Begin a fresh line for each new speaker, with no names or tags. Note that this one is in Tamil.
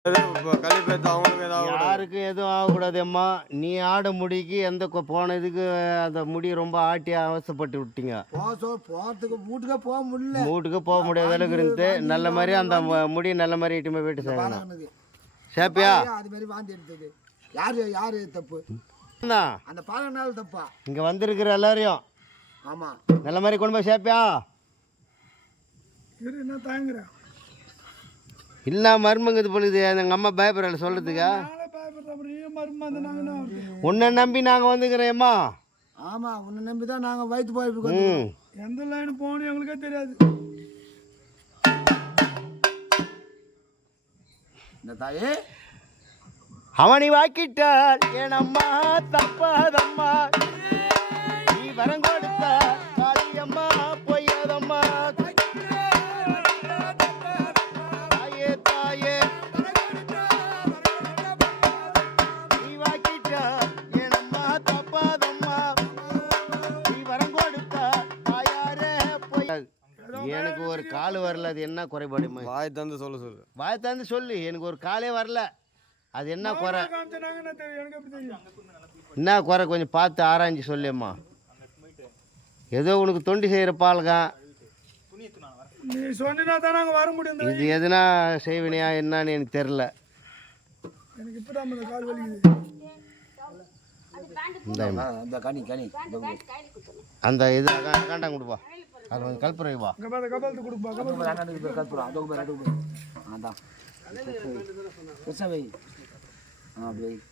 யாருக்கும் எதுவும் ஆகக்கூடாது அம்மா. நீ ஆட முடிக்கு எந்த போன இதுக்கு அந்த முடி ரொம்ப ஆட்டி அவசப்பட்டு விட்டீங்க.
போகிறதுக்கு வீட்டுக்கே போக முடியல.
வீட்டுக்கு போக முடியாத அளவுக்கு இருந்து நல்ல மாதிரி அந்த முடி நல்ல மாதிரி இட்டுமே போயிட்டு சேரணும். சேப்பியா
அது மாதிரி வாந்தி எடுத்தது யாரு தப்பு? அந்த பாலனால தப்பா
இங்க வந்திருக்கிற எல்லாரையும்
ஆமா
நல்ல மாதிரி கொண்டு போய் சேப்பியா
என்ன தாங்குறேன்
இல்ல மருமங்குது பொழுது எங்கள் அம்மா பயப்படுறல சொல்கிறதுக்கா. உன்னை நம்பி நாங்கள் வந்துக்கிறேம்மா.
ஆமாம் உன்னை நம்பி தான் நாங்கள் வயிற்று போயிருக்கோம். எந்த லைனு போகணும் எங்களுக்கே தெரியாது. இந்த தாயே
அவனை வாக்கிட்டால் என் அம்மா தப்பாதம்மா, நீ வரம் கொடுத்த காளியம்மா பொய்யாதம்மா. எனக்கு ஒரு கால் வரல, அது என்ன குறைபாடு?
வாய் தந்து சொல்லு.
வாய் தந்து சொல்லு. எனக்கு ஒரு காலே வரல, அது என்ன குறை? என்ன குறை கொஞ்சம் பார்த்து ஆராய்ஞ்சு சொல்லும்மா. ஏதோ உனக்கு தொண்டி செய்கிற பால்கா
நீ சொன்னா தான் நாங்கள் வர முடியும்.
இது எதுனா செய்வினியா என்னன்னு எனக்கு தெரில.
எனக்கு இப்போதான் கால் வலிக்குது.
அந்த இது காண்டாங்க கொடுப்பா, அது கொஞ்சம் கல்புரை வா.
கபாலத்து கொடுப்பா. கல்புரா அதோ அதான்